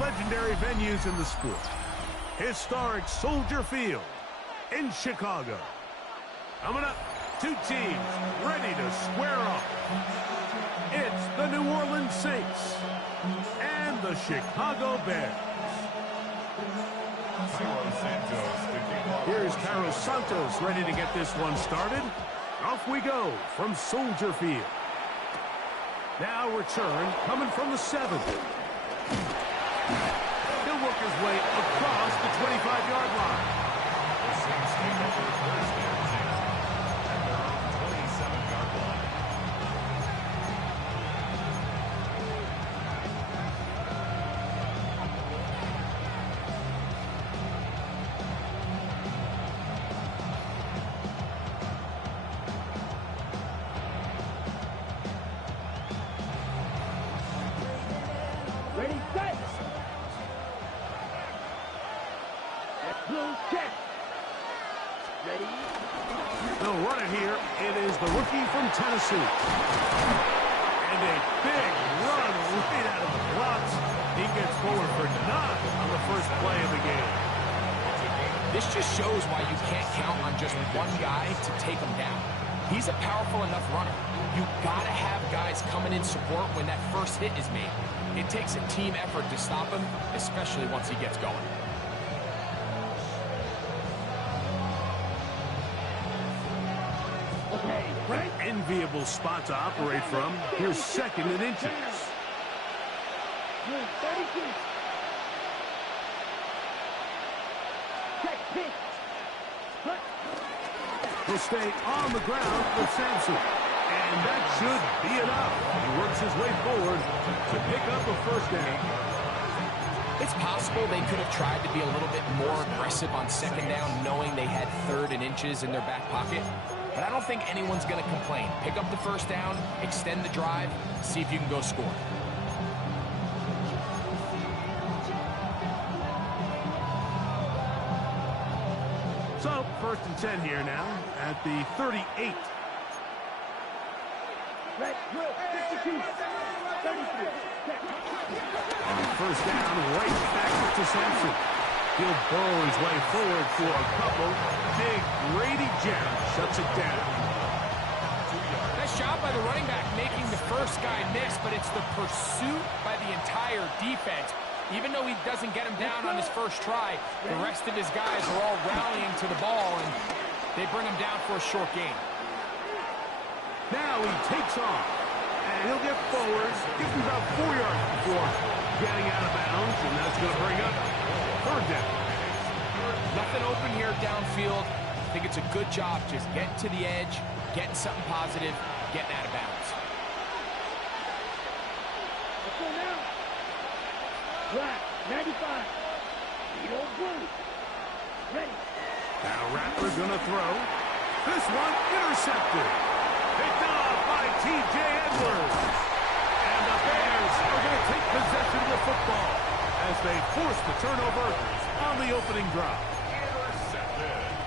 legendary venues in the sport. Historic Soldier Field in Chicago. Coming up, two teams ready to square off. It's the New Orleans Saints and the Chicago Bears. Here's Carlos Santos ready to get this one started. Off we go from Soldier Field. Now return coming from the 7. He'll work his way across the 25-yard line. The Saints take over first down at their own 27-yard line. Ready, set! Blue check! Ready? They'll run it here. It is the rookie from Tennessee. And a big run right out of the blocks. He gets forward for 9 on the first play of the game. This just shows why you can't count on just one guy to take him down. He's a powerful enough runner. You gotta have guys coming in support when that first hit is made. It takes a team effort to stop him, especially once he gets going. An enviable spot to operate from. Here's 2nd and inches. 32. Check, pitch. He'll stay on the ground with Sampson. And that should be enough. He works his way forward to pick up a first down. It's possible they could have tried to be a little bit more aggressive on 2nd down, knowing they had 3rd and inches in their back pocket. But I don't think anyone's going to complain. Pick up the first down, extend the drive, see if you can go score. So, 1st and 10 here now at the 38. Red, drill, 52, 33. On first down, right back to Sampson. He'll burrow his way forward for a couple. Big Grady Jarrett shuts it down. Nice job by the running back making the first guy miss, but it's the pursuit by the entire defense. Even though he doesn't get him down on his first try, the rest of his guys are all rallying to the ball, and they bring him down for a short gain. Now he takes off, and he'll get forward, gives him about 4 yards before getting out of bounds, and that's going to bring up 3rd down. Nothing open here downfield. I think it's a good job just getting to the edge, getting something positive, getting out of bounds. Let's go now. Black, 95. Yo, blue. Ready. Now Rattler going to throw. This one intercepted. Picked off by T.J. Edwards. And the Bears are going to take possession of the football as they force the turnover on the opening drive.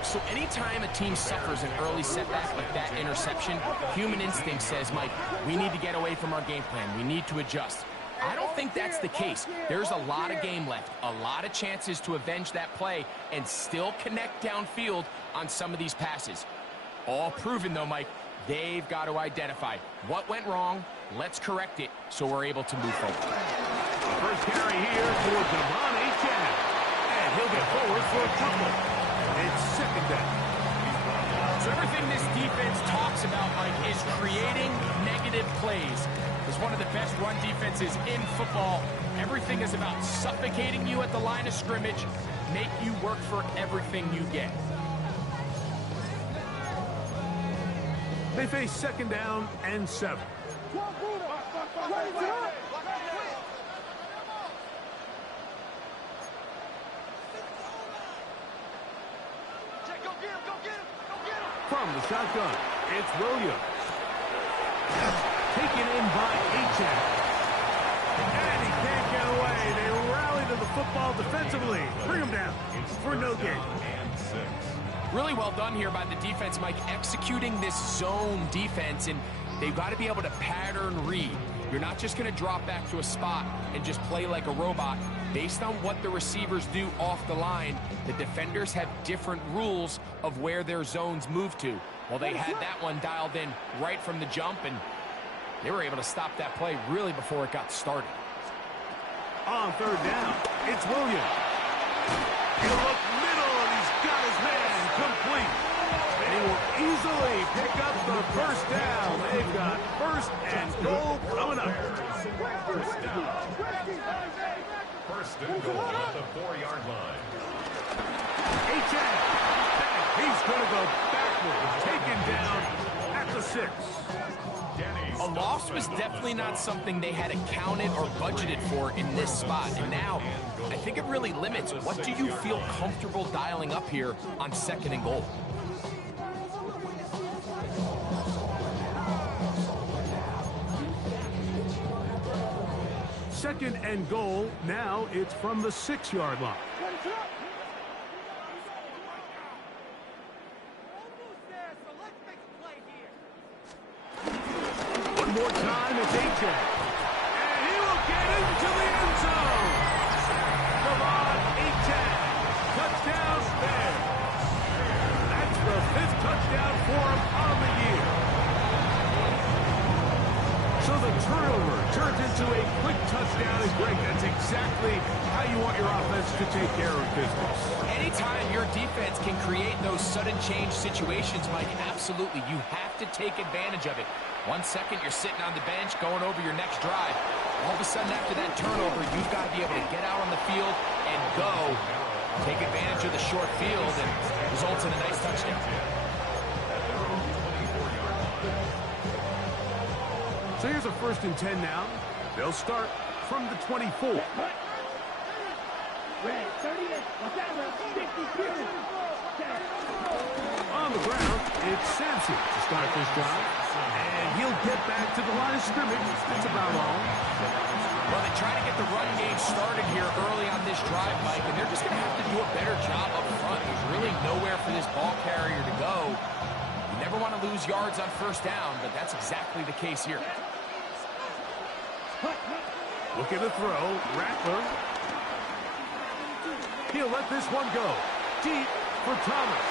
So anytime a team suffers an early setback like that interception, human instinct says, Mike, we need to get away from our game plan. We need to adjust. I don't think that's the case. There's a lot of game left, a lot of chances to avenge that play and still connect downfield on some of these passes. All proven, though, Mike, they've got to identify what went wrong, let's correct it so we're able to move forward. First carry here for Devon Achane. And he'll get forward for a couple. It's 2nd down. So everything this defense talks about, Mike, is creating negative plays. It's one of the best run defenses in football. Everything is about suffocating you at the line of scrimmage, make you work for everything you get. They face 2nd down and 7. From the shotgun, it's Williams. Taken in by Achane. And he can't get away. They rally to the football defensively. Bring him down for no gain. Really well done here by the defense, Mike, executing this zone defense, and they've got to be able to pattern read. You're not just going to drop back to a spot and just play like a robot. Based on what the receivers do off the line, the defenders have different rules of where their zones move to. Well, they had that one dialed in right from the jump, and they were able to stop that play really before it got started. On third down, it's Williams. He'll look middle, and he's got his man complete. And he will easily pick up the first down. They've got first and goal coming up. First and goal at the 4-yard line. Achane. He's going to go backwards, taken down at the 6. A loss was definitely not something they had accounted or budgeted for in this spot. And now, I think it really limits what do you feel comfortable dialing up here on second and goal. Second and goal. Now it's from the 6-yard line. One more time, it's Achane. And he will get into the end zone. Devon Achane. Touchdown there. That's the 5th touchdown for him on the year. So the turnover turns into a quick touchdown. And Greg, that's exactly how you want your offense to take care of business. Anytime your defense can create those sudden change situations, Mike, absolutely, you have to take advantage of it. 1 second, you're sitting on the bench, going over your next drive. All of a sudden, after that turnover, you've got to be able to get out on the field and go. Take advantage of the short field, and results in a nice touchdown. So here's a 1st and 10 now. They'll start from the 24. On the ground, it's Sampson to start this drive. And he'll get back to the line of scrimmage. That's about all. Well, they try to get the run game started here early on this drive, Mike, and they're just going to have to do a better job up front. There's really nowhere for this ball carrier to go. You never want to lose yards on first down, but that's exactly the case here. Look at the throw. Rattler. He'll let this one go. Deep for Thomas.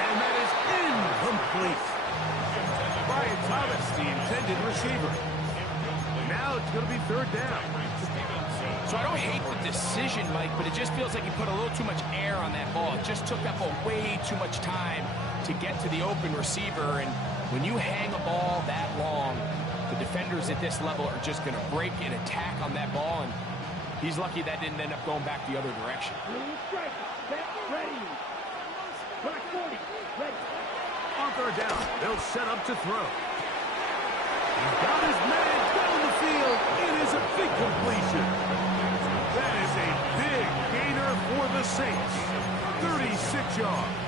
And that is incomplete. Brian Thomas, the intended receiver. Now it's going to be 3rd down. So I don't hate the decision, Mike, but it just feels like he put a little too much air on that ball. It just took up way too much time to get to the open receiver. And when you hang a ball that long, the defenders at this level are just going to break and attack on that ball. And he's lucky that didn't end up going back the other direction. On 3rd down, they'll set up to throw. He's got his man down the field. It is a big completion. That is a big gainer for the Saints. 36 yards.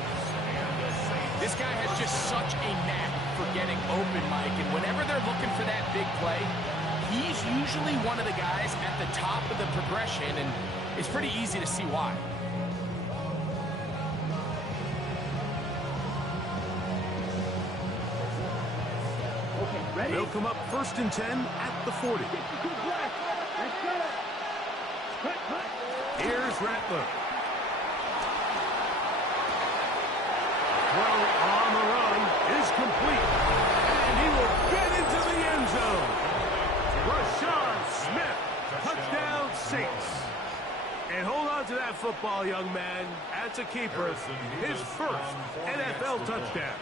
This guy has just such a knack for getting open, Mike, and whenever they're looking for that big play, he's usually one of the guys at the top of the progression, and it's pretty easy to see why. They'll come up 1st and 10 at the 40. Here's Rattler. Throw on the run is complete. And he will get into the end zone. Rashad Smith, touchdown Saints. And hold on to that football, young man. That's a keeper. His first NFL touchdown.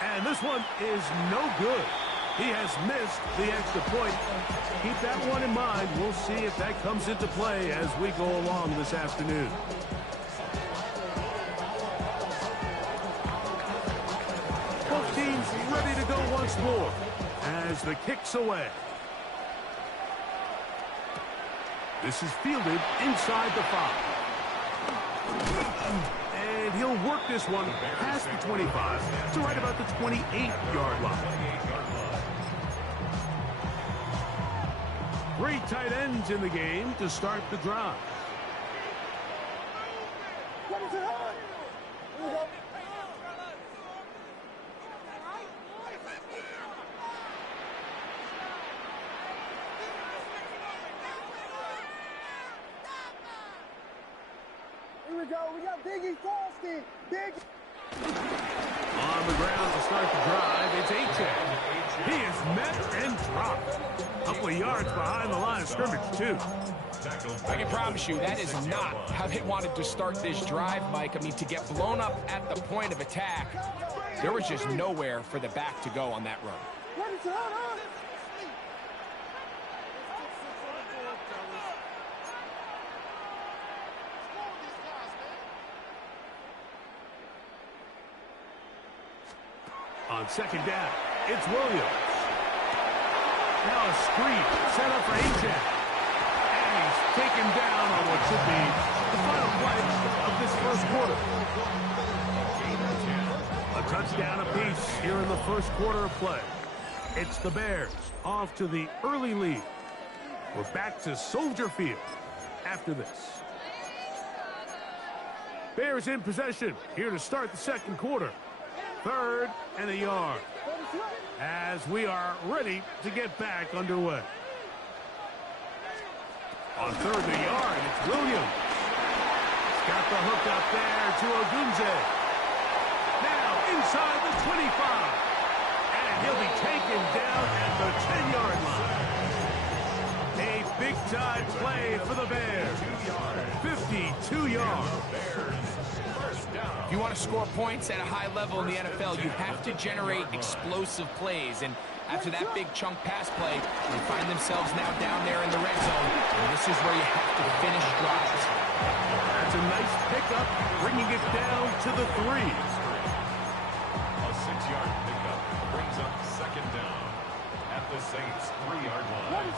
And this one is no good. He has missed the extra point. Keep that one in mind. We'll see if that comes into play as we go along this afternoon. Both teams ready to go once more as the kick's away. This is fielded inside the 5. And he'll work this one past the 25 to right about the 28-yard line. 3 tight ends in the game to start the drive. go. We got Biggie Frosty. Big. On the ground to start the drive, it's Achane. He is met and dropped. A couple of yards behind the line of scrimmage, too. I can promise you that is not how they wanted to start this drive, Mike. I mean, to get blown up at the point of attack, there was just nowhere for the back to go on that run. On second down, it's Williams. Now a screen set up for Achane. And he's taken down on what should be the final play of this first quarter. A touchdown apiece here in the first quarter of play. It's the Bears off to the early lead. We're back to Soldier Field after this. Bears in possession here to start the second quarter. 3rd and a yard as we are ready to get back underway. On 3rd and a yard, it's Williams. He's got the hook up there to Ogunze. Now inside the 25. And he'll be taken down at the 10-yard line. A big-time play for the Bears. 52 yards. If you want to score points at a high level in the NFL, you have to generate explosive plays. And after that big chunk pass play, they find themselves now down there in the red zone. And this is where you have to finish drives. That's a nice pickup, bringing it down to the 3. A 6-yard pickup brings up second down at the Saints' 3-yard line.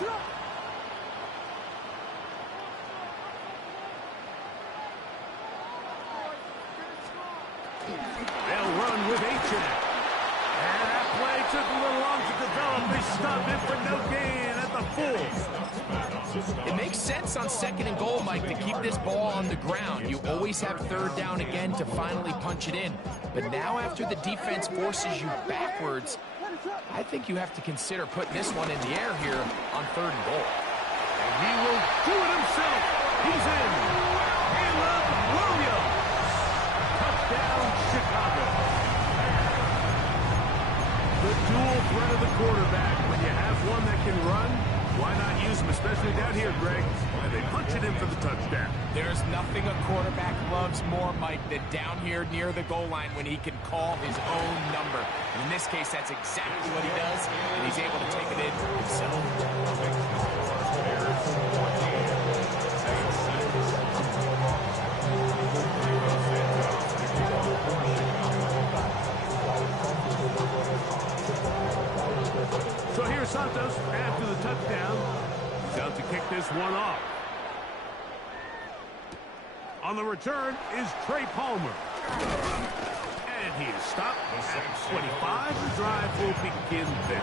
They'll run with Achane. And that play took a little long to develop. They stopped it for no gain at the 4. It makes sense on 2nd and goal, Mike, to keep this ball on the ground. You always have 3rd down again to finally punch it in. But now after the defense forces you backwards, I think you have to consider putting this one in the air here on 3rd and goal. And he will do it himself. He's in. Caleb Williams. Touchdown, Chicago. The dual threat of the quarterback. When you have one that can run, why not use him, especially down here, Greg? And they punch it in for the touchdown. There's nothing a quarterback loves more, Mike, than down here near the goal line when he can call his own number. And in this case, that's exactly what he does, and he's able to take it in himself. So here's Santos after the touchdown. He's out to kick this one off. On the return is Trey Palmer. And he is stopped at 25. The drive will begin there.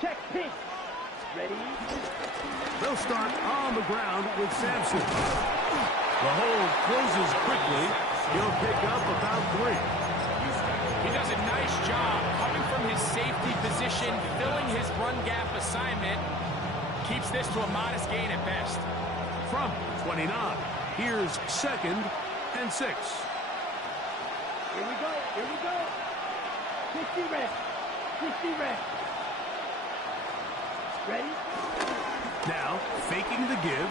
Check pitch. Ready? They'll start on the ground with Sampson. The hold closes quickly. He'll pick up about 3. He does a nice job coming from his safety position, filling his run gap assignment. Keeps this to a modest gain at best. From 29, here's 2nd and 6. Here we go. Here we go. 50 rest. 50 rest. Ready? Now, faking the give.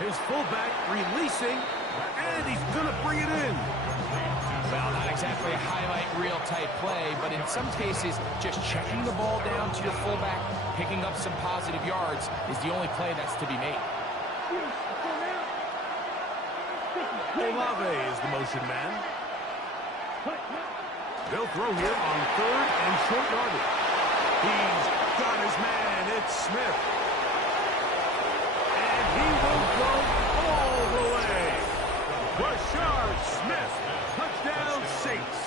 His fullback releasing, and he's going to bring it in. Well, not exactly a highlight reel type play, but in some cases, just checking the ball down to your fullback, picking up some positive yards is the only play that's to be made. Olave is the motion man. They'll throw here on 3rd and short yardage. He's got his man. It's Smith. And he will go all the way. Rashard Smith, touchdown Saints.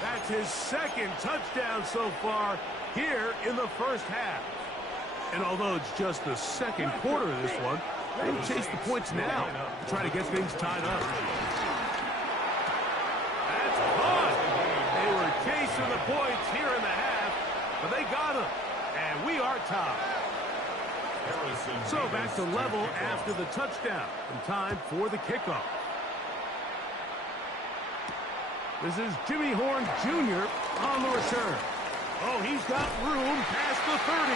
That's his 2nd touchdown so far here in the first half. And although it's just the second quarter of this one, they'll chase the points now to try to get things tied up. That's fun. They were chasing the points here in the half, but they got them. And we are tied. So back to level after the touchdown. And time for the kickoff. This is Jimmy Horn Jr. on the return. Oh, he's got room past the 30.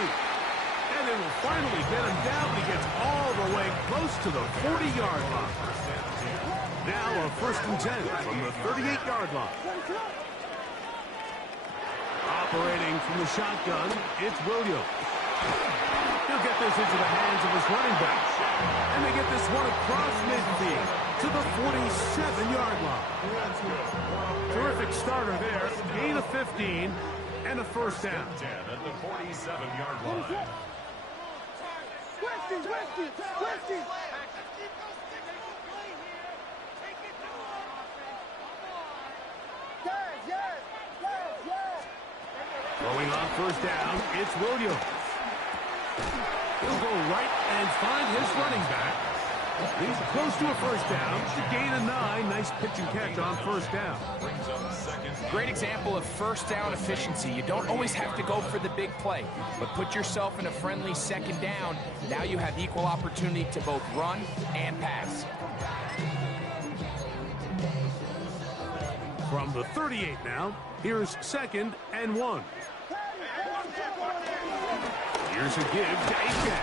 And it will finally get him down. He gets all the way close to the 40-yard line. Now a 1st and 10 from the 38-yard line. Operating from the shotgun, it's Williams. He'll get this into the hands of his running back. And they get this one across midfield to the 47-yard line. Terrific starter there. Gain of 15 and a 1st down. 10 at the 47-yard line. Going on 1st down, it's Williams. He'll go right and find his running back. He's close to a 1st down. Gain of 9. Nice pitch and catch on 1st down. Great example of 1st down efficiency. You don't always have to go for the big play, but put yourself in a friendly 2nd down. Now you have equal opportunity to both run and pass. From the 38 now, here's 2nd and 1. Here's a give to Aiken.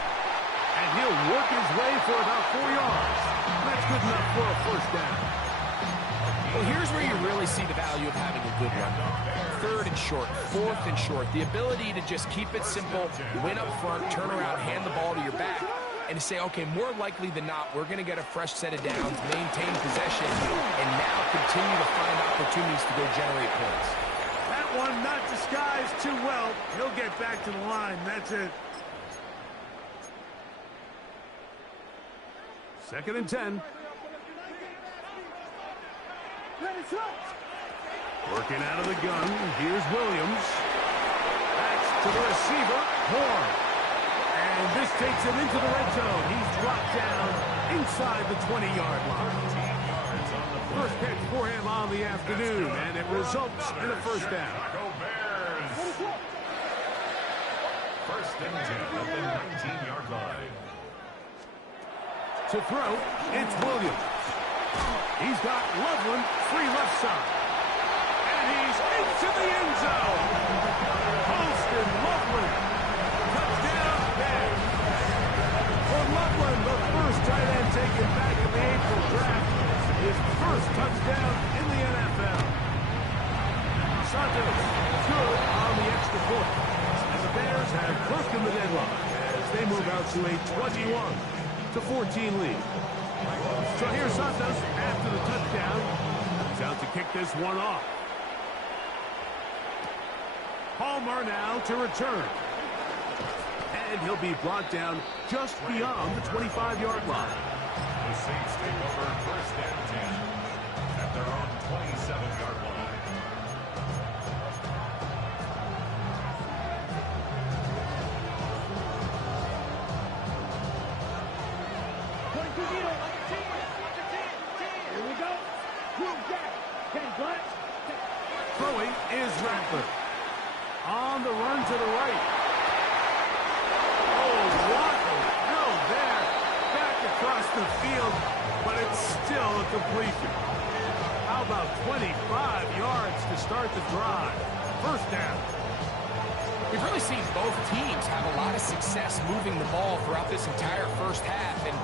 And he'll work his way for about 4 yards. That's good enough for a 1st down. Well, here's where you really see the value of having a good run. 3rd and short, 4th and short. The ability to just keep it simple, win up front, turn around, hand the ball to your back, and to say, okay, more likely than not, we're going to get a fresh set of downs, maintain possession, and now continue to find opportunities to go generate points. That one not disguised too well. He'll get back to the line. That's it. 2nd and 10. Working out of the gun. Here's Williams. That's to the receiver, Horn. And this takes him into the red zone. He's dropped down inside the 20-yard line. First catch for him on the afternoon, and it results in a 1st down. 1st and 10 at the 19-yard line. To throw, it's Williams. He's got Loveland free left side. And he's into the end zone. Posted Loveland. Touchdown, Bears. For Loveland, the first tight end taken back in the April draft. His first touchdown in the NFL. Santos good on the extra point. And the Bears have broken the deadlock as they move out to a 21-14 lead. So here's Santos after the touchdown. He's out to kick this one off. Palmer now to return. And he'll be brought down just beyond the 25-yard line. The Saints take over 1st and 10 at their own 27-yard line. Throwing is Rattler. On the run to the right. Oh, what a throw there. Back across the field, but it's still a completion. How about 25 yards to start the drive? 1st down. We've really seen both teams have a lot of success moving the ball throughout this entire 1st half, and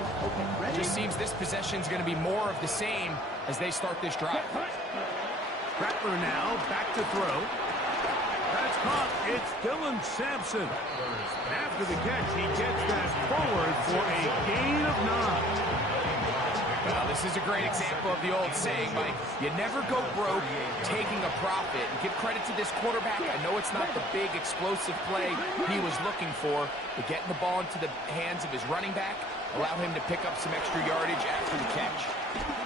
it just seems this possession is going to be more of the same as they start this drive. Rattler now back to throw. That's caught. It's Dylan Sampson. After the catch, he gets that forward for a gain of 9. Well, this is a great example of the old saying, Mike. You never go broke taking a profit. And give credit to this quarterback. I know it's not the big explosive play he was looking for, but getting the ball into the hands of his running back, allow him to pick up some extra yardage after the catch.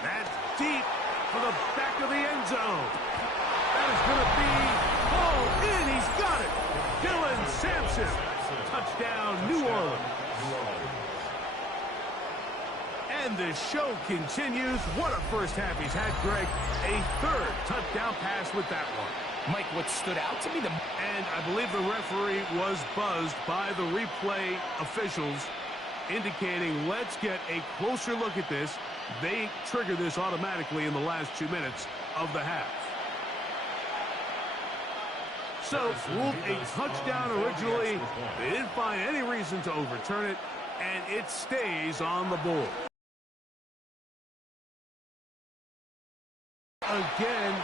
That's deep for the back of the end zone. That is going to be hauled in. He's got it. Dylan Sampson. Touchdown, New Orleans. the show continues. What a first half he's had, Greg. A third touchdown pass with that one. Mike, what stood out to me And I believe the referee was buzzed by the replay officials indicating, let's get a closer look at this. They trigger this automatically in the last 2 minutes of the half. So, ruled a touchdown originally. They didn't find any reason to overturn it, and it stays on the board. Again,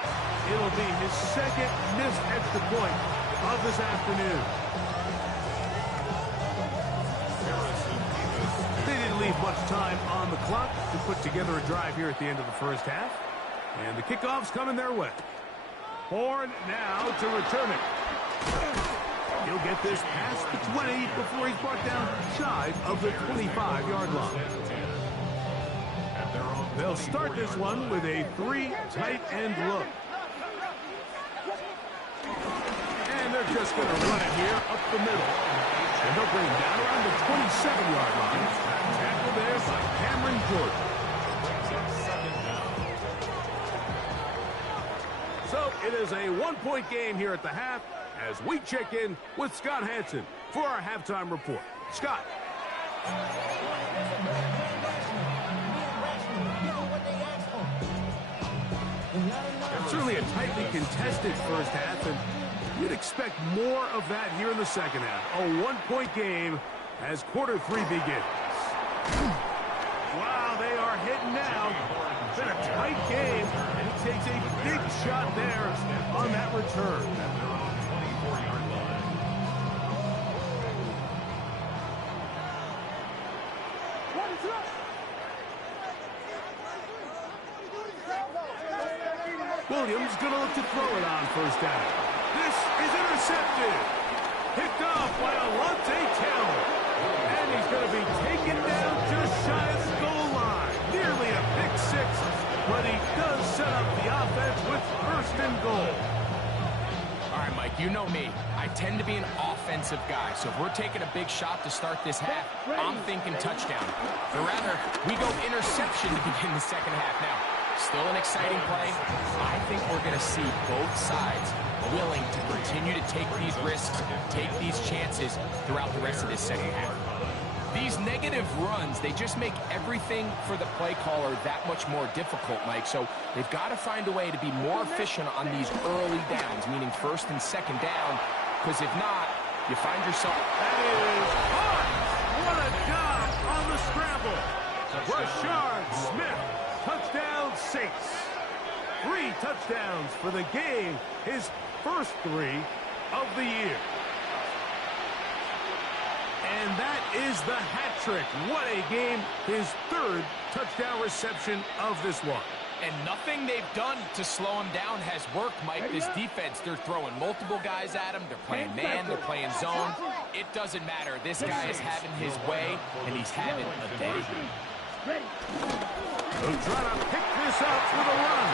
it'll be his second missed extra point of this afternoon. They didn't leave much time on the clock to put together a drive here at the end of the first half. And the kickoff's coming their way. Horn now to return it. He'll get this past the 20 before he's brought down shy of the 25-yard line. They'll start this one with a 3 tight end look. And they're just going to run it here up the middle. And they'll bring him down around the 27-yard line. Tackle there by Cameron Jordan. So it is a one-point game here at the half as we check in with Scott Hanson for our halftime report. Scott. Certainly a tightly contested first half, and you'd expect more of that here in the second half. A one-point game as quarter 3 begins. Wow, they are hitting now. It's been a tight game, and he takes a big shot there on that return. Williams going to look to throw it on first down. This is intercepted. Picked off by Alontae Taylor. And he's going to be taken down just shy of the goal line. Nearly a pick 6, but he does set up the offense with first and goal. All right, Mike, you know me. I tend to be an offensive guy, so if we're taking a big shot to start this half, I'm thinking touchdown. Or rather, we go interception to begin the second half. Now, still an exciting play. I think we're going to see both sides willing to continue to take these risks, take these chances throughout the rest of this second half. These negative runs, they just make everything for the play caller that much more difficult, Mike. So they've got to find a way to be more efficient on these early downs, meaning first and second down, because if not, you find yourself... That is hard. What a job on the scramble. Rashard Smith. Touchdown Saints. 3 touchdowns for the game. His first 3 of the year. And that is the hat trick. What a game. His 3rd touchdown reception of this one. And nothing they've done to slow him down has worked, Mike. This defense, they're throwing multiple guys at him. They're playing man, they're playing zone. It doesn't matter. This guy is having his way, and he's having a day. He'll try to pick this up with a run.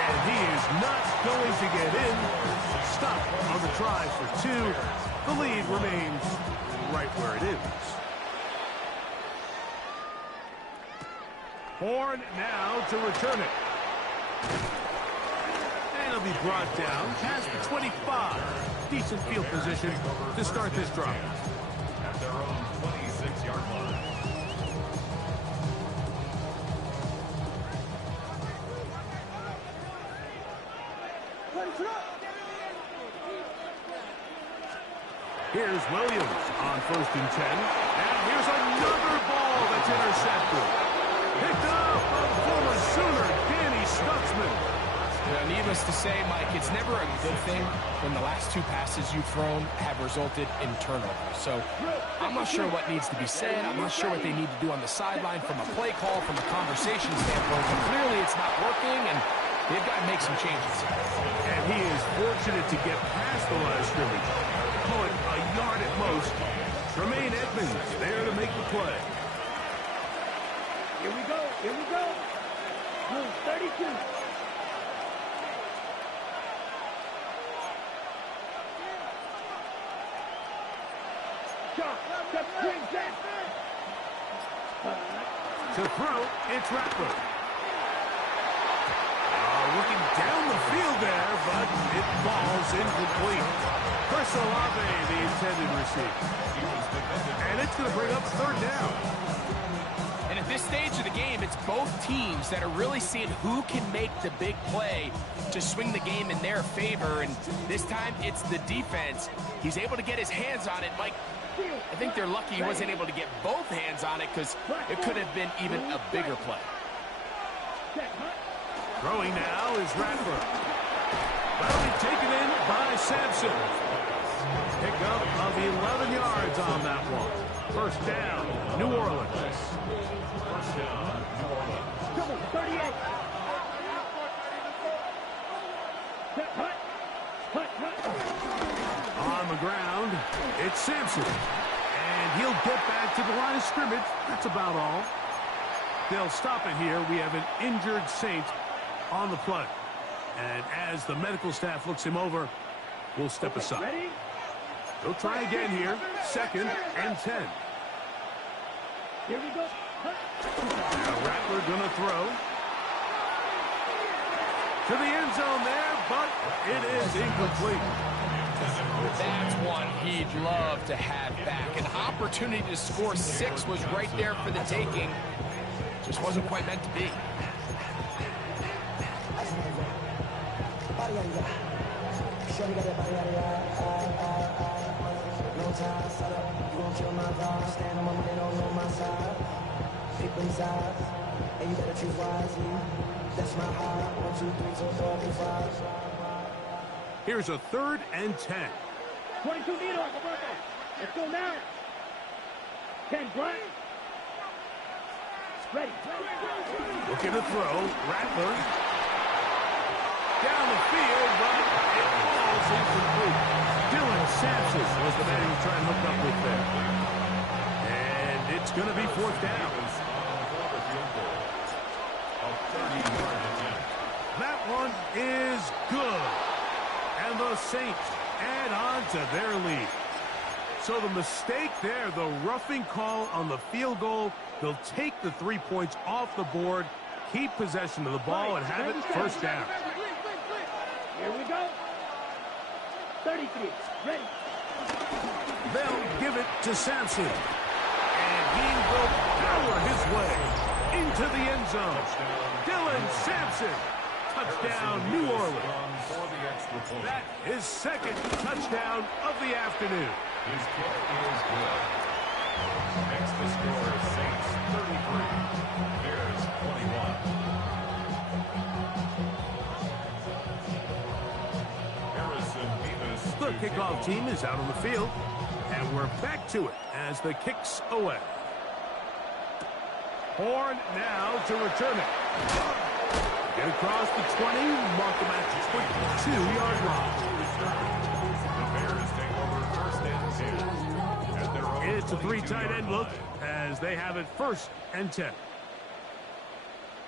And he is not going to get in. Stop on the try for 2. The lead remains right where it is. Horn now to return it. And he'll be brought down past the 25. Decent field position to start this drive. At their own 26-yard line. Here's Williams on first and 10. And here's another ball that's intercepted. Picked up by the former Sooner, Danny Stutzman. Needless to say, Mike, it's never a good thing when the last 2 passes you've thrown have resulted in turnovers. So I'm not sure what needs to be said. I'm not sure what they need to do on the sideline from a play call, from a conversation standpoint. But clearly it's not working, and they've got to make some changes. And he is fortunate to get past the line of scrimmage. Call it a yard at most. Tremaine Edmonds there to make the play. Here we go. Here we go. Move 32. To throw, it's Rattler. Looking down the field there, but it falls incomplete. Chris Olave, the intended receiver. And it's going to bring up third down. And at this stage of the game, it's both teams that are really seeing who can make the big play to swing the game in their favor. And this time, it's the defense. He's able to get his hands on it. Mike, I think they're lucky he wasn't able to get both hands on it because it could have been even a bigger play. Throwing now is Rattler. That'll be taken in by Sampson. Pickup of 11 yards on that one. First down, New Orleans. First down, New Orleans. Come on, 38. On the ground, it's Sampson. And he'll get back to the line of scrimmage. That's about all. They'll stop it here. We have an injured Saint on the play. And as the medical staff looks him over, we'll step aside. Ready? They'll try again here. 2nd and 10. Here we go. Now Rattler going to throw. To the end zone there, but it is incomplete. That's one he'd love to have back. An opportunity to score 6 was right there for the taking. Just wasn't quite meant to be. Here's a 3rd and 10. 22 meters. Let's go now. 10 Bryant. Ready. Looking to throw. Rattler. Down the field, but it falls incomplete. Dylan Sampson was the man he was trying to hook up with there. And it's going to be 4th down. That one is good. And the Saints add on to their lead. So the mistake there, the roughing call on the field goal, they'll take the 3 points off the board, keep possession of the ball, and have it first down. Here we go. 33. Ready. They'll give it to Sampson. And he will power his way into the end zone. Dylan Sampson. Touchdown, New Orleans. That is 2nd touchdown of the afternoon. His kick is good. Next to score, Saints 33, Bears 21. Harrison Beavis. The kickoff team is out on the field, and we're back to it as the kick's away. Horn now to return it. Get across the 20, mark him at the 22-yard line. The Bears take over 1st and 10 at their own. It's a 3 tight end look as they have it 1st and 10.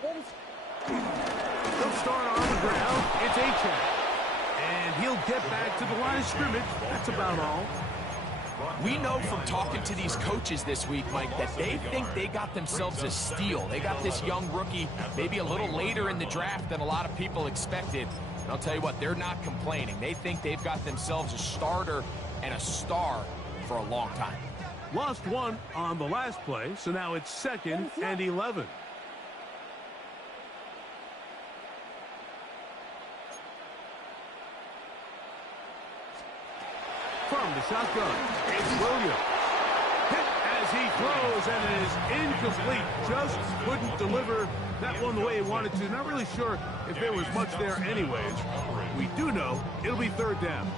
They'll start on the ground. It's Achane. And he'll get back to the line of scrimmage. That's about all. We know from talking to these coaches this week, Mike, that they think they got themselves a steal. They got this young rookie maybe a little later in the draft than a lot of people expected. And I'll tell you what, they're not complaining. They think they've got themselves a starter and a star for a long time. Lost one on the last play, so now it's 2nd and 11. From the shotgun, it's Williams. Hit as he throws, and it is incomplete. Just couldn't deliver that one the way he wanted to. Not really sure if there was much there anyways. We do know it'll be 3rd down.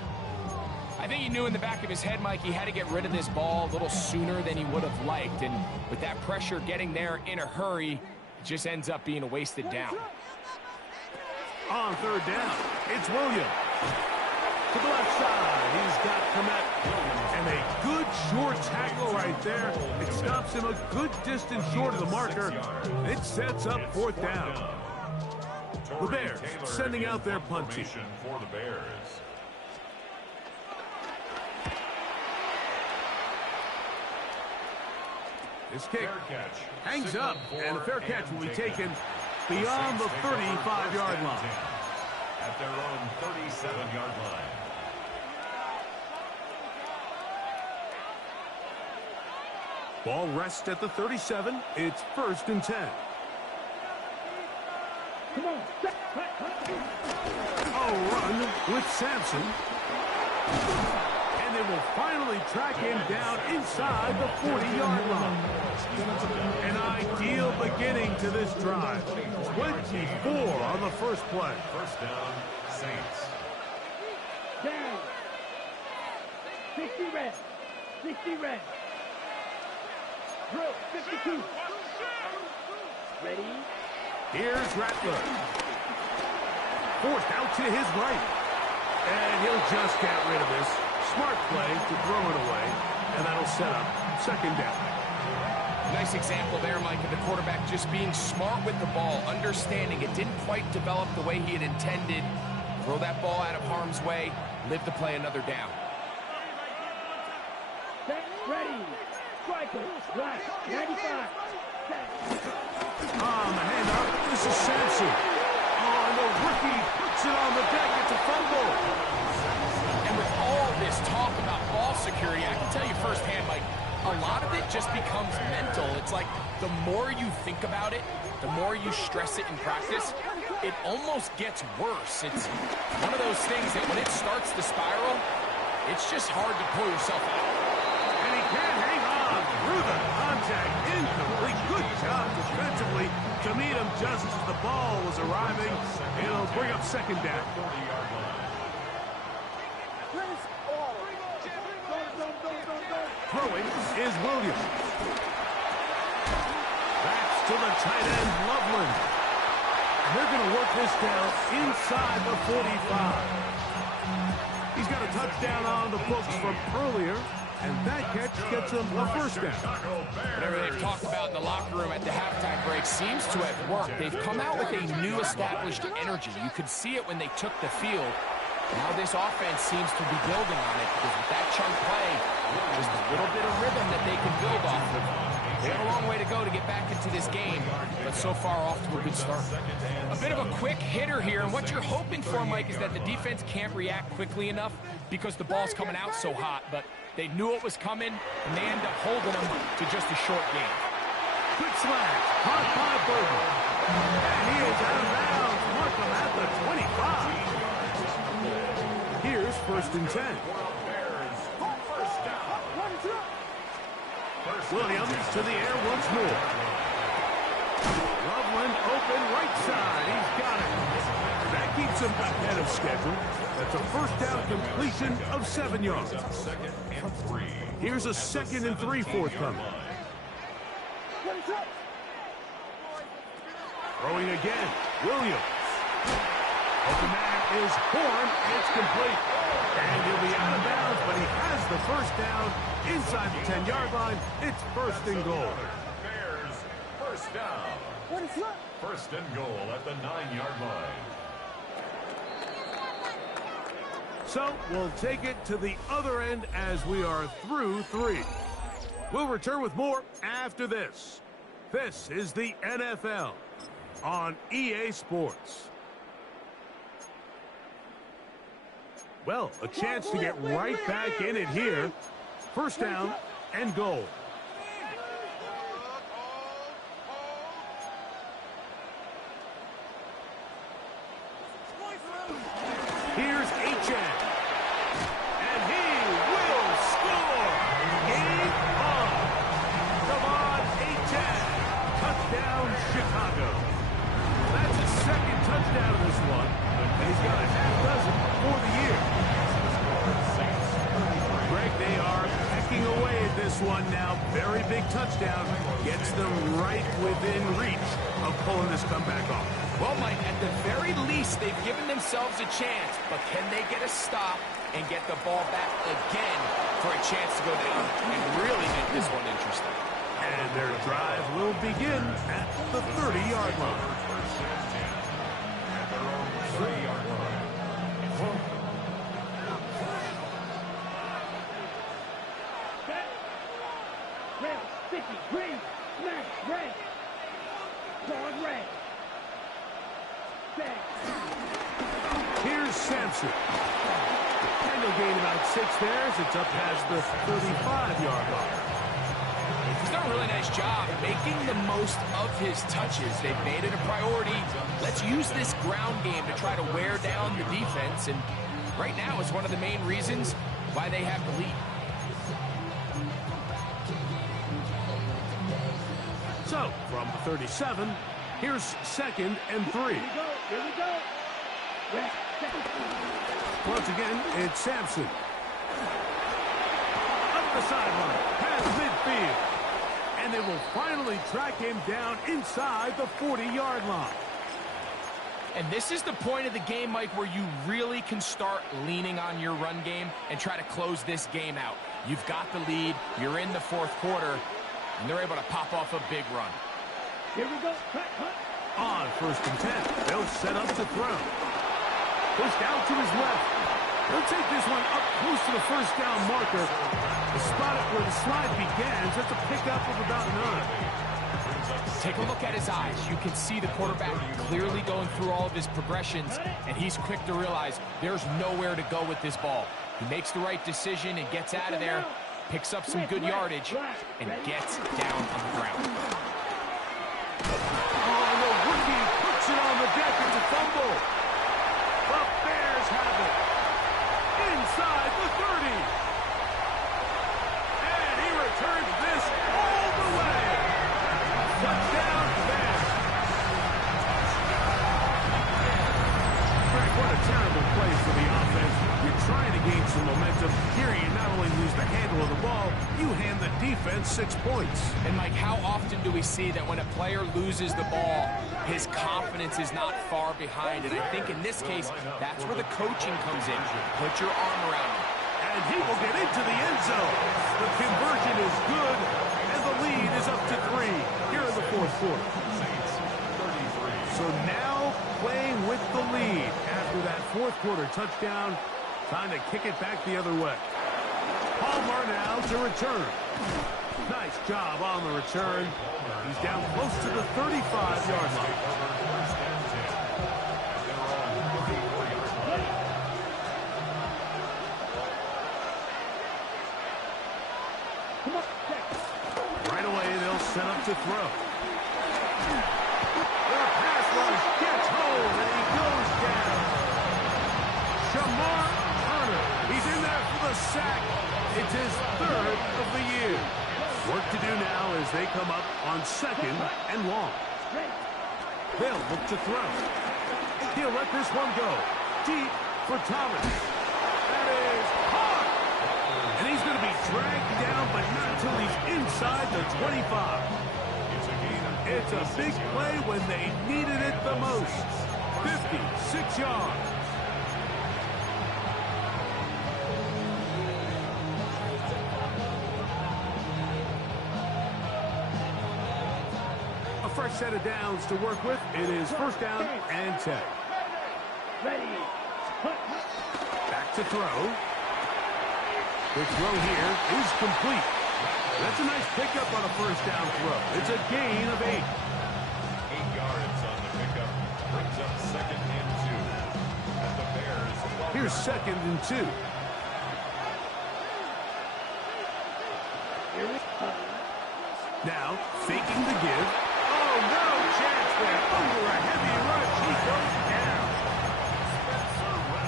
I think he knew in the back of his head, Mike, he had to get rid of this ball a little sooner than he would have liked. And with that pressure getting there in a hurry, it just ends up being a wasted down. On 3rd down, it's Williams. To the left side, he's got Kmet. And a good short tackle right there. It stops him a good distance short of the marker. It sets up 4th down. The Bears sending out their punt team. For the Bears. This kick Fair catch. hangs up, and a fair catch will be taken The beyond the Saints pick up their 35-yard first line. and 10 at their own 37-yard line. Ball rests at the 37. It's 1st and 10. Come on. A run with Sampson. And they will finally track him down inside the 40-yard line. An ideal beginning to this drive. 24 on the first play. First down, Saints. Down. 60 red. 60 red. Drill. 52. Ready? Here's Rattler. Forced out to his right. And he'll just get rid of this. Smart play to throw it away. And that'll set up 2nd down. Nice example there, Mike, of the quarterback just being smart with the ball, understanding it didn't quite develop the way he had intended. Throw that ball out of harm's way, live to play another down. Set. Ready. Striker. Right. 95. Set. On the handoff, this is Sampson. Oh, and the rookie puts it on the deck. It's a fumble. And with all this talk about ball security, I can tell you firsthand, Mike, a lot of it just becomes mental. It's like the more you think about it, the more you stress it in practice, it almost gets worse. It's one of those things that when it starts to spiral, it's just hard to pull yourself out. And he can't hang on through the contact. Incomplete. Good job defensively to meet him just as the ball was arriving. It'll bring up 2nd down. 40-yard line. Throwing is Williams. That's to the tight end, Loveland. And they're going to work this down inside the 45. He's got a touchdown on the books from earlier, and that catch gets him a 1st down. Whatever they've talked about in the locker room at the halftime break seems to have worked. They've come out with a new established energy. You could see it when they took the field. Now this offense seems to be building on it because with that chunk play, just a little bit of rhythm that they can build off of. They have a long way to go to get back into this game, but so far off to a good start. A bit of a quick hitter here, and what you're hoping for, Mike, is that the defense can't react quickly enough because the ball's coming out so hot, but they knew it was coming, and they end up holding them to just a short game. Quick slash, caught by Burton. And he is out of bounds. Markham at the 25. Here's 1st and 10. Williams to the air once more. Loveland open right side. He's got it. That keeps him ahead of schedule. That's a 1st down completion of 7 yards. 2nd and 3. Here's a 2nd and 3 forthcoming. Throwing again. Williams. Open man is Horn. It's complete. And he'll be out of bounds, but he has the 1st down inside the 10-yard line. It's 1st and goal. Bears, 1st down. 1st and goal at the 9-yard line. So we'll take it to the other end as we are through 3. We'll return with more after this. This is the NFL on EA Sports. Well, a chance to get right back in it here. 1st down and goal. Here's Achane. And he will score. Game on. Come on, Achane. Touchdown, Chicago. That's his 2nd touchdown in this one. And he's got a half dozen for the year. Greg, they are pecking away at this one now. Very big touchdown. Gets them right within reach of pulling this comeback off. Well, Mike, at the very least, they've given themselves a chance, but can they get a stop and get the ball back again for a chance to go down and really make this one interesting? And their drive will begin at the 30-yard line. 1st and 10 at their own 3-yard line. Set. Ready. 50, green, smash, red. Guard red. Back. Here's Sampson. And they'll gain about 6 there as it's up past the 35-yard line. He's done a really nice job making the most of his touches. They've made it a priority. Let's use this ground game to try to wear down the defense. And right now it's one of the main reasons why they have the lead. So, from the 37, here's 2nd and 3. Here we go. Here we go. Rest. Once again, it's Sampson. Up the sideline, past midfield. And they will finally track him down inside the 40-yard line. And this is the point of the game, Mike, where you really can start leaning on your run game and try to close this game out. You've got the lead, you're in the 4th quarter, and they're able to pop off a big run. Here we go. Cut. On 1st and 10, they'll set up to throw. Pushed out to his left. He'll take this one up close to the 1st down marker. The spot where the slide begins, that's a pickup of about 9. Take a look at his eyes. You can see the quarterback clearly going through all of his progressions, and he's quick to realize there's nowhere to go with this ball. He makes the right decision and gets out of there, picks up some good yardage, and gets down on the ground. Oh, the rookie puts it on the deck. It's a fumble. The Bears have it. Inside the 30. And he returns this all the way. Touchdown, Bears. Greg, what a terrible play for the offense. You're trying to gain some momentum. Here you not only lose the handle of the ball, you hand the defense 6 points. And, Mike, how often do we see that when a player loses the ball, his confidence is not far behind? And I think in this case, that's where the coaching comes in. Put your arm around him. And he will get into the end zone. The conversion is good, and the lead is up to 3 here in the 4th quarter. So now playing with the lead after that 4th quarter touchdown. Time to kick it back the other way. Palmer now to return. Nice job on the return. He's down close to the 35-yard line. Right away, they'll set up to throw. The pass rush gets home, and he goes down. Shamar Turner. He's in there for the sack. It's his 3rd of the year. Work to do now as they come up on 2nd and long. They'll look to throw. He'll let this one go. Deep for Thomas. That is caught. And he's going to be dragged down, but not until he's inside the 25. It's a big play when they needed it the most. 56 yards. Fresh set of downs to work with. It is 1st down and 10. Ready. Back to throw. The throw here is complete. That's a nice pickup on a 1st down throw. It's a gain of 8. 8 yards on the pickup. Brings up 2nd and 2. And the Bears. Here's 2nd and 2. Now, faking the give. Oh, no chance there. Under a heavy rush, he goes down.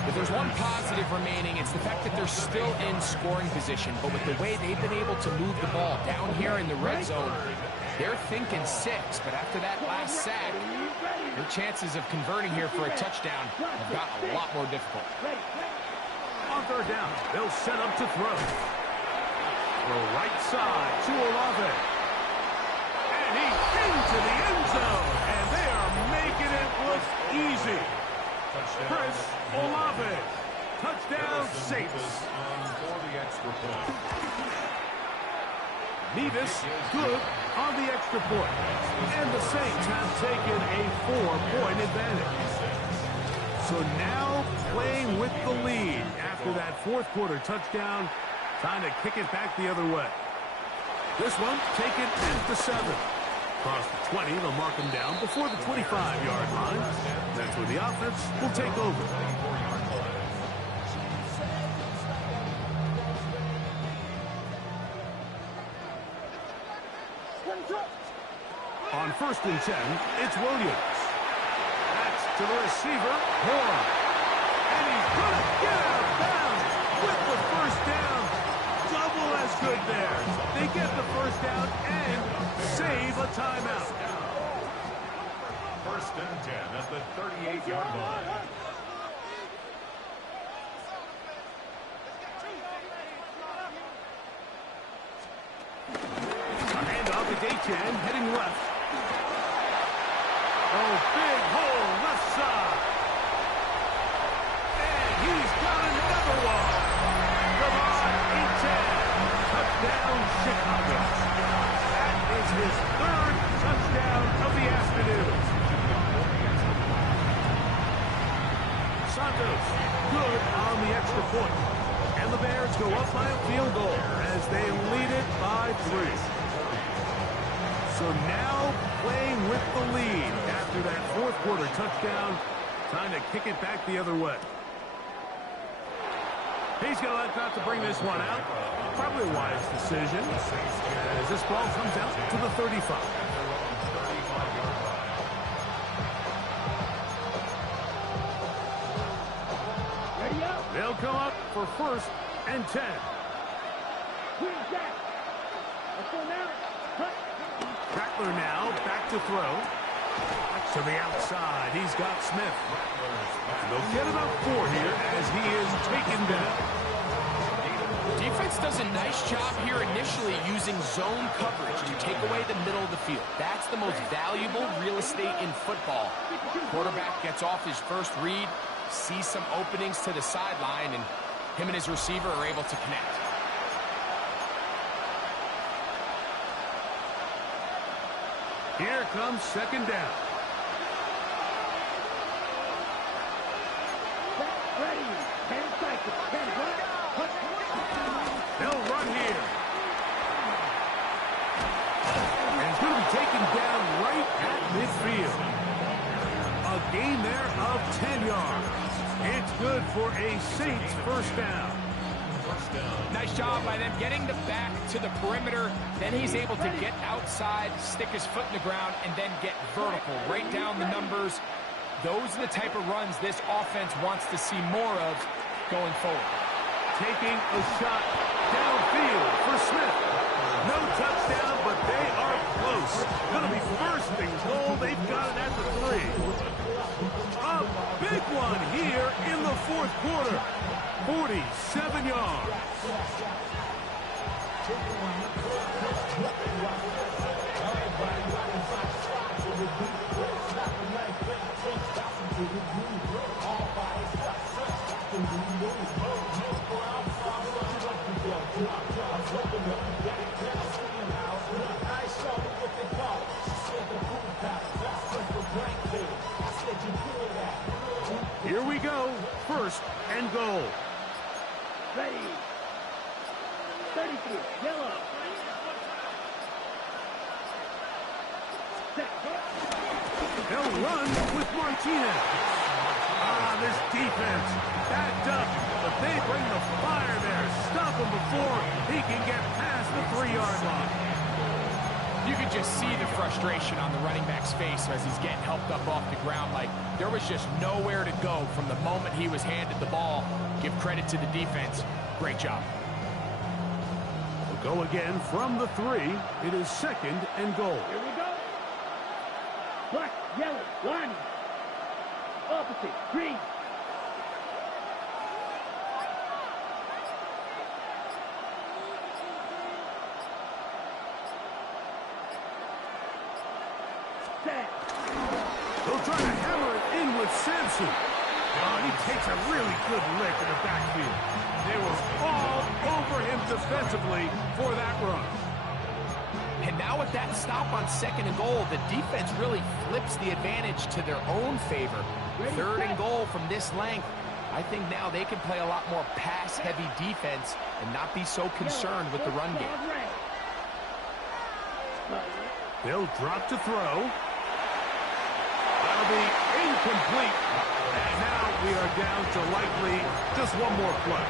If there's one positive remaining, it's the fact that they're still in scoring position. But with the way they've been able to move the ball down here in the red zone, they're thinking 6. But after that last sack, their chances of converting here for a touchdown have gotten a lot more difficult. On 3rd down, they'll set up to throw. Throw right side to Olave. And he's into the end zone. And they are making it look easy. Chris Olave. Touchdown, Saints. For the extra point. Nevis, good on the extra point. And the Saints have taken a 4-point advantage. So now playing with the lead after that 4th quarter touchdown. Time to kick it back the other way. This one taken at the 7. Across the 20, they'll mark him down before the 25-yard line. That's where the offense will take over. On 1st and 10, it's Williams. That's to the receiver, Horn. And he's going to get out of bounds with the first down. Double as good there. They get the first down and save a timeout. 1st and 10 at the 38-yard line. A handoff at Achane, heading left. Oh, big hole, left side. And he's got another one. Devon Achane, touchdown Chicago. That is his 3rd touchdown of the afternoon. Santos, good on the extra point. And the Bears go up by a field goal as they lead it by 3. So now playing with the lead after that 4th quarter touchdown, trying to kick it back the other way. He's going to let not to bring this one out. Probably a wise decision as this ball comes out to the 35. Ready up. They'll come up for 1st and 10. Green Jack. Let's go now. Cut. Crackler now back to throw. To the outside, he's got Smith. They'll get about 4 here as he is taken down. Defense does a nice job here initially using zone coverage to take away the middle of the field. That's the most valuable real estate in football. Quarterback gets off his first read, sees some openings to the sideline, and him and his receiver are able to connect. Here comes 2nd down. Ready. 10 seconds. 10. Cut. They'll run here. And he's going to be taken down right at midfield. A gain there of 10 yards. It's good for a Saints 1st down. Nice job by them getting the back to the perimeter. Then he's able to get outside, stick his foot in the ground, and then get vertical right down the numbers. Those are the type of runs this offense wants to see more of going forward. Taking a shot downfield for Smith. No touchdown, but they are close. Going to be 1st and goal. They've got it at the 3. A big one here in the 4th quarter. 47 yards. Here we go. 1st and goal. Ready. 33. Yellow. Set. They'll run with Martinez. This defense backed up, but they bring the fire there. Stop him before he can get past the 3-yard line. You could just see the frustration on the running back's face as he's getting helped up off the ground. Like there was just nowhere to go from the moment he was handed the ball. Give credit to the defense. Great job. We'll go again from the 3. It is 2nd and goal. Here we go. Black, yellow, line. Opposite, green. Set. They'll try to hammer it in with Sampson. He takes a really good lick in the backfield. They were all over him defensively for that run. And now with that stop on 2nd and goal, the defense really flips the advantage to their own favor. 3rd and goal from this length. I think now they can play a lot more pass-heavy defense and not be so concerned with the run game. They'll drop to throw. That'll be incomplete. And now we are down to likely just one more play.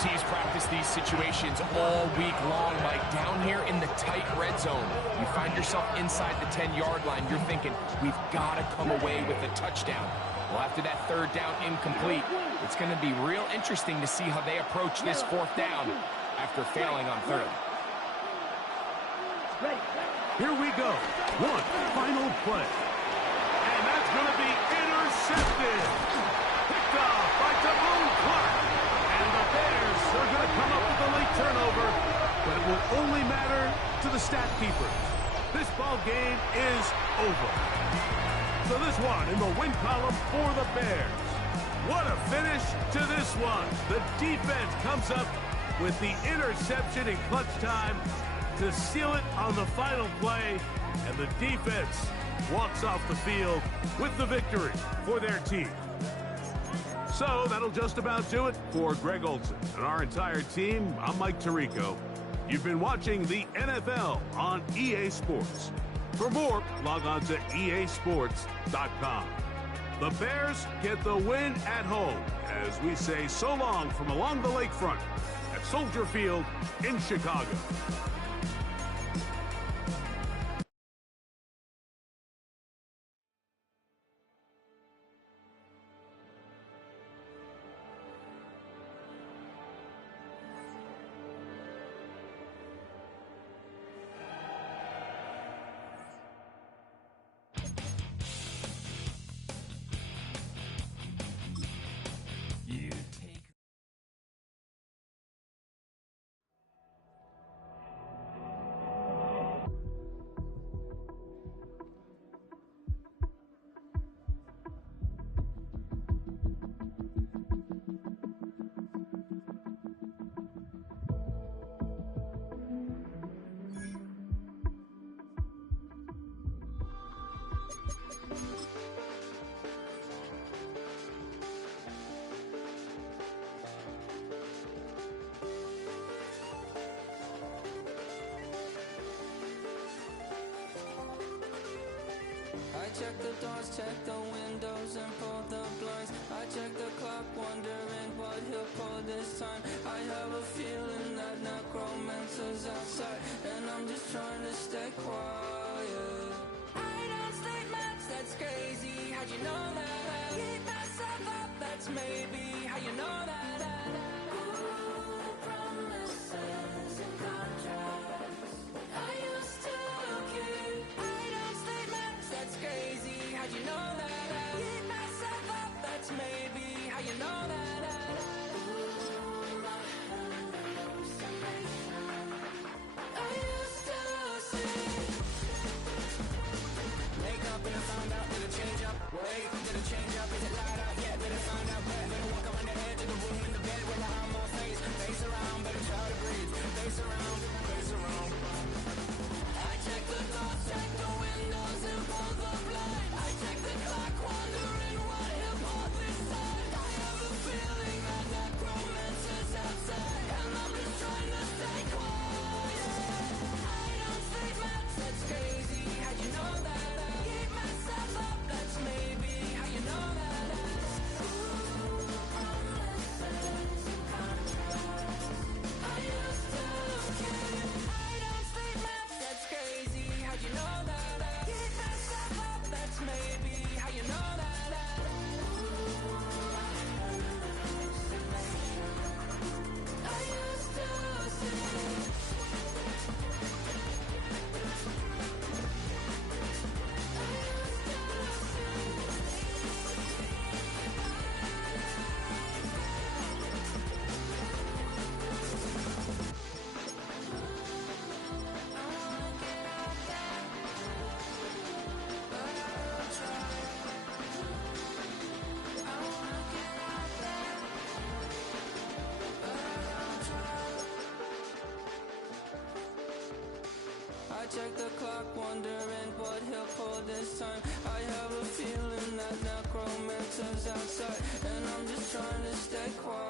Teams practice these situations all week long, Mike. Down here in the tight red zone, you find yourself inside the 10-yard line. You're thinking, we've got to come away with a touchdown. Well, after that third down incomplete, it's going to be real interesting to see how they approach this fourth down after failing on third. Here we go. One final play. And that's going to be intercepted. Picked off by Devon Clark. And the Bears are going to come up with a late turnover, but it will only matter to the stat keepers. This ball game is over. So this one in the win column for the Bears. What a finish to this one. The defense comes up with the interception in clutch time to seal it on the final play, and the defense walks off the field with the victory for their team. So that'll just about do it for Greg Olsen and our entire team. I'm Mike Tirico. You've been watching the NFL on EA Sports. For more, log on to easports.com. The Bears get the win at home as we say so long from along the lakefront at Soldier Field in Chicago. I check the doors, check the windows, and pull the blinds. I check the clock, wondering what he'll pull this time. I have a feeling that necromancer's outside, and I'm just trying to stay quiet. I don't sleep much, that's crazy. How'd you know that? Keep myself up, that's maybe how you know that. Ooh, promises and contracts. I used to keep. I don't sleep much, that's crazy. How'd you know that? Keep myself up, that's maybe how you know that. Ooh, my hallucination. I used to see. Wake up and I found out that it change up. Wait, did it change up? Is it light out? Yeah, did it find out? Better walk around the edge of the room in the bed with my arm on face. Face around, better try to breathe. Face around, face around. I check the doors, check the windows, and pull the blind. I check the clock, wondering what he'll pull this time. I have a feeling that necromancer's outside, and I'm just trying to stay quiet. I don't sleep much, that's crazy. How'd you know that? Keep myself up, that's maybe how you know that. Ooh, promises and contracts. I used to keep. I don't sleep much, that's crazy. How'd you know that? Keep myself up, that's maybe how you know that. Ooh, hallucination. I used to see. I check the clock, wondering what he'll pull this time. I have a feeling that necromancer's outside, and I'm just trying to stay quiet.